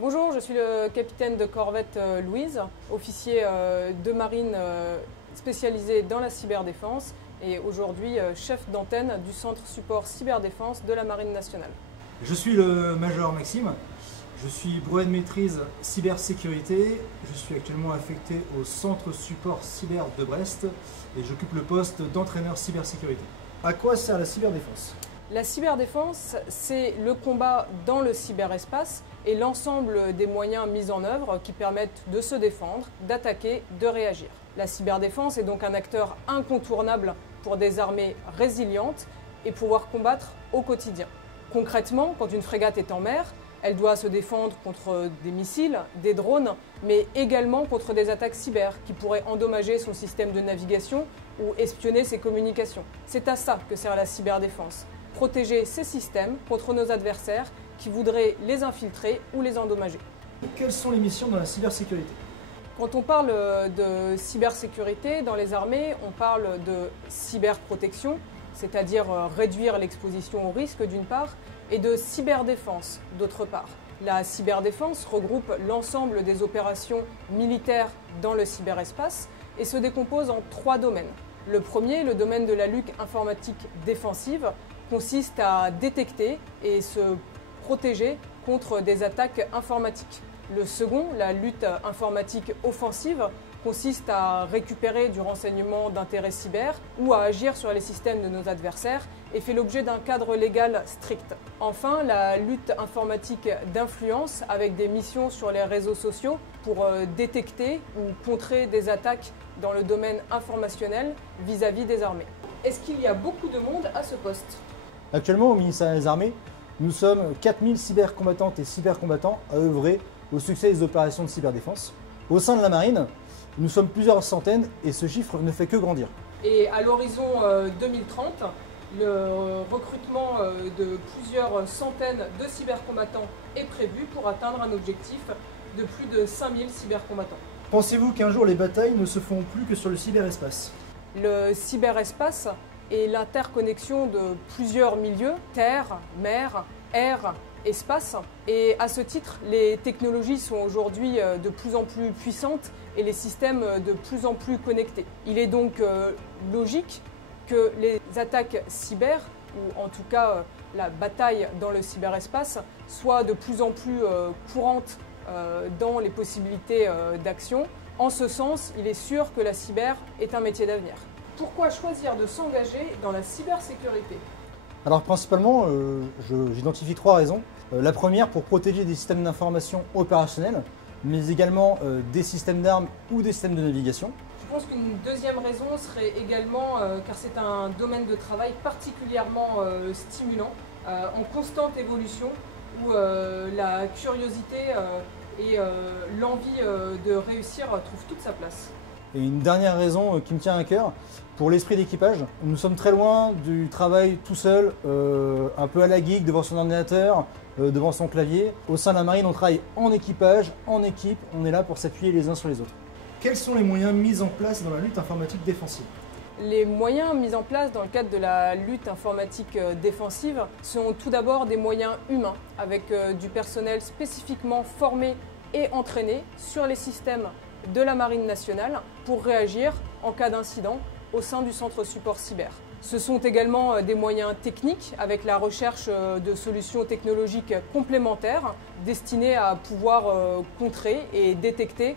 Bonjour, je suis le capitaine de corvette Louise, officier de marine spécialisé dans la cyberdéfense et aujourd'hui chef d'antenne du centre support cyberdéfense de la Marine nationale. Je suis le major Maxime, je suis brevet de maîtrise cybersécurité, je suis actuellement affecté au centre support cyber de Brest et j'occupe le poste d'entraîneur cybersécurité. À quoi sert la cyberdéfense ? La cyberdéfense, c'est le combat dans le cyberespace et l'ensemble des moyens mis en œuvre qui permettent de se défendre, d'attaquer, de réagir. La cyberdéfense est donc un acteur incontournable pour des armées résilientes et pouvoir combattre au quotidien. Concrètement, quand une frégate est en mer, elle doit se défendre contre des missiles, des drones, mais également contre des attaques cyber qui pourraient endommager son système de navigation ou espionner ses communications. C'est à ça que sert la cyberdéfense. Protéger ces systèmes contre nos adversaires qui voudraient les infiltrer ou les endommager. Quelles sont les missions dans la cybersécurité ? Quand on parle de cybersécurité dans les armées, on parle de cyberprotection, c'est-à-dire réduire l'exposition au risque d'une part, et de cyberdéfense d'autre part. La cyberdéfense regroupe l'ensemble des opérations militaires dans le cyberespace et se décompose en 3 domaines. Le premier, le domaine de la lutte informatique défensive, consiste à détecter et se protéger contre des attaques informatiques. Le second, la lutte informatique offensive, consiste à récupérer du renseignement d'intérêt cyber ou à agir sur les systèmes de nos adversaires et fait l'objet d'un cadre légal strict. Enfin, la lutte informatique d'influence avec des missions sur les réseaux sociaux pour détecter ou contrer des attaques dans le domaine informationnel vis-à-vis des armées. Est-ce qu'il y a beaucoup de monde à ce poste ? Actuellement, au ministère des Armées, nous sommes 4000 cybercombattantes et cybercombattants à œuvrer au succès des opérations de cyberdéfense. Au sein de la Marine, nous sommes plusieurs centaines et ce chiffre ne fait que grandir. Et à l'horizon 2030, le recrutement de plusieurs centaines de cybercombattants est prévu pour atteindre un objectif de plus de 5000 cybercombattants. Pensez-vous qu'un jour les batailles ne se feront plus que sur le cyberespace ? Le cyberespace est l'interconnexion de plusieurs milieux, terre, mer, air, espace. Et à ce titre, les technologies sont aujourd'hui de plus en plus puissantes et les systèmes de plus en plus connectés. Il est donc logique que les attaques cyber, ou en tout cas la bataille dans le cyberespace, soient de plus en plus courantes dans les possibilités d'action. En ce sens, il est sûr que la cyber est un métier d'avenir. Pourquoi choisir de s'engager dans la cybersécurité ? Alors principalement, j'identifie 3 raisons. La première, pour protéger des systèmes d'information opérationnels, mais également des systèmes d'armes ou des systèmes de navigation. Je pense qu'une deuxième raison serait également, car c'est un domaine de travail particulièrement stimulant, en constante évolution, où la curiosité et l'envie de réussir trouvent toute sa place. Et une dernière raison qui me tient à cœur, pour l'esprit d'équipage, nous sommes très loin du travail tout seul, un peu à la geek, devant son ordinateur, devant son clavier. Au sein de la marine, on travaille en équipage, en équipe, on est là pour s'appuyer les uns sur les autres. Quels sont les moyens mis en place dans la lutte informatique défensive ? Les moyens mis en place dans le cadre de la lutte informatique défensive sont tout d'abord des moyens humains, avec du personnel spécifiquement formé et entraîné sur les systèmes de la Marine nationale pour réagir en cas d'incident au sein du centre support cyber. Ce sont également des moyens techniques avec la recherche de solutions technologiques complémentaires destinées à pouvoir contrer et détecter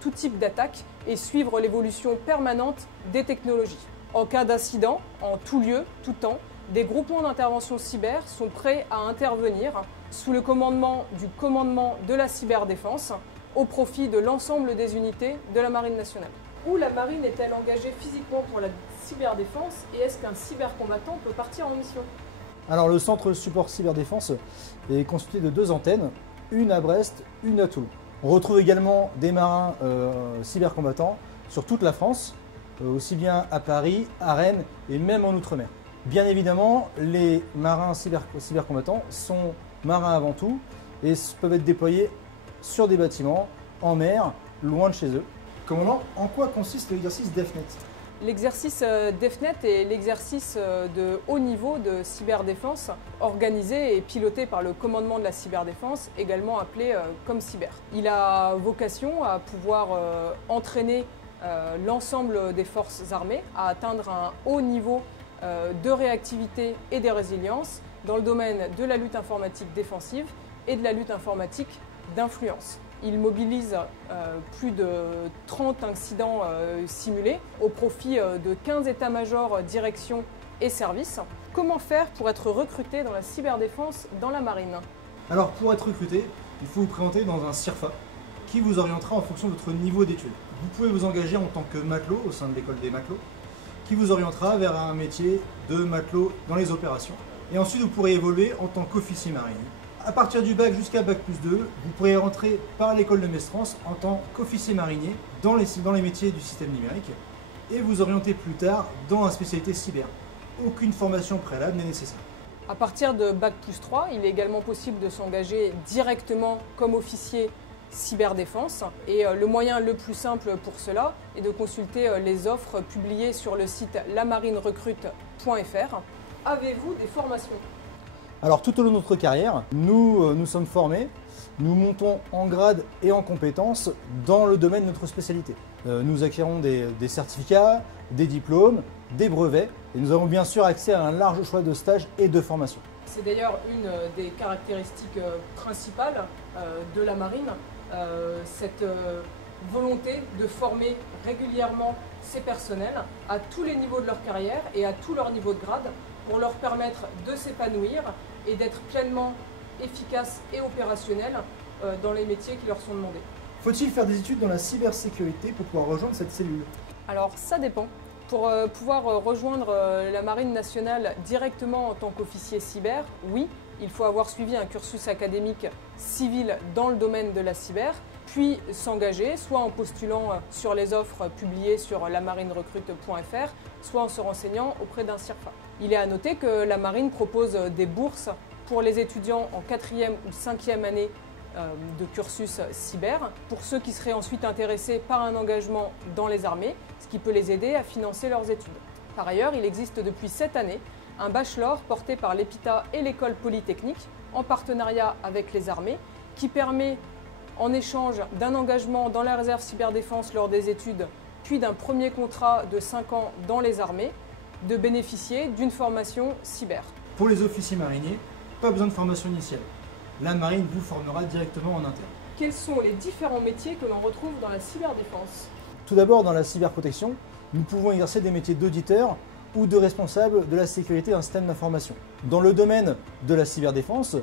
tout type d'attaque et suivre l'évolution permanente des technologies. En cas d'incident, en tout lieu, tout temps, des groupements d'intervention cyber sont prêts à intervenir sous le commandement du commandement de la cyberdéfense au profit de l'ensemble des unités de la Marine nationale. Où la Marine est-elle engagée physiquement pour la cyberdéfense et est-ce qu'un cybercombattant peut partir en mission ? Alors le centre support cyberdéfense est constitué de 2 antennes, une à Brest, une à Toulon. On retrouve également des marins cybercombattants sur toute la France, aussi bien à Paris, à Rennes et même en Outre-mer. Bien évidemment, les marins cybercombattants sont marins avant tout et peuvent être déployés sur des bâtiments, en mer, loin de chez eux. Commandant, en quoi consiste l'exercice DEFNET ? L'exercice DEFNET est l'exercice de haut niveau de cyberdéfense organisé et piloté par le commandement de la cyberdéfense, également appelé ComCyber. Il a vocation à pouvoir entraîner l'ensemble des forces armées à atteindre un haut niveau de réactivité et de résilience dans le domaine de la lutte informatique défensive et de la lutte informatique d'influence. Il mobilise plus de 30 incidents simulés au profit de 15 états-majors, directions et services. Comment faire pour être recruté dans la cyberdéfense dans la marine? Alors pour être recruté, il faut vous présenter dans un CIRFA qui vous orientera en fonction de votre niveau d'études. Vous pouvez vous engager en tant que matelot au sein de l'école des matelots, qui vous orientera vers un métier de matelot dans les opérations. Et ensuite vous pourrez évoluer en tant qu'officier marinier. À partir du bac jusqu'à bac+2, vous pourrez rentrer par l'école de Mestrance en tant qu'officier marinier dans les métiers du système numérique et vous orienter plus tard dans la spécialité cyber. Aucune formation préalable n'est nécessaire. À partir de bac+3, il est également possible de s'engager directement comme officier cyberdéfense. Et le moyen le plus simple pour cela est de consulter les offres publiées sur le site lamarinerecrute.fr. Avez-vous des formations ? Alors tout au long de notre carrière, nous sommes formés, nous montons en grade et en compétences dans le domaine de notre spécialité. Nous acquérons des certificats, des diplômes, des brevets et nous avons bien sûr accès à un large choix de stages et de formations. C'est d'ailleurs une des caractéristiques principales de la marine, cette volonté de former régulièrement ces personnels à tous les niveaux de leur carrière et à tous leurs niveaux de grade pour leur permettre de s'épanouir et d'être pleinement efficaces et opérationnels dans les métiers qui leur sont demandés. Faut-il faire des études dans la cybersécurité pour pouvoir rejoindre cette cellule? Alors ça dépend. Pour pouvoir rejoindre la Marine nationale directement en tant qu'officier cyber, oui, il faut avoir suivi un cursus académique civil dans le domaine de la cyber, puis s'engager, soit en postulant sur les offres publiées sur lamarinerecrute.fr, soit en se renseignant auprès d'un CIRFA. Il est à noter que la Marine propose des bourses pour les étudiants en 4e ou 5e année de cursus cyber, pour ceux qui seraient ensuite intéressés par un engagement dans les armées, ce qui peut les aider à financer leurs études. Par ailleurs, il existe depuis cette année un bachelor porté par l'EPITA et l'école polytechnique, en partenariat avec les armées, qui permet, en échange d'un engagement dans la réserve cyberdéfense lors des études, puis d'un premier contrat de 5 ans dans les armées, de bénéficier d'une formation cyber. Pour les officiers mariniers, pas besoin de formation initiale. La marine vous formera directement en interne. Quels sont les différents métiers que l'on retrouve dans la cyberdéfense? Tout d'abord, dans la cyberprotection, nous pouvons exercer des métiers d'auditeur ou de responsable de la sécurité d'un système d'information. Dans le domaine de la cyberdéfense,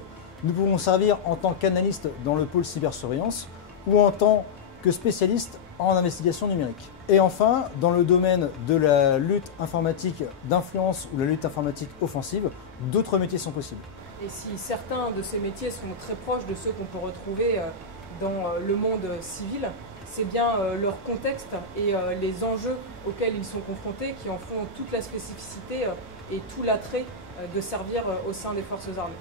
nous pouvons servir en tant qu'analyste dans le pôle cybersurveillance ou en tant que spécialiste en investigation numérique. Et enfin, dans le domaine de la lutte informatique d'influence ou la lutte informatique offensive, d'autres métiers sont possibles. Et si certains de ces métiers sont très proches de ceux qu'on peut retrouver dans le monde civil, c'est bien leur contexte et les enjeux auxquels ils sont confrontés qui en font toute la spécificité et tout l'attrait de servir au sein des forces armées.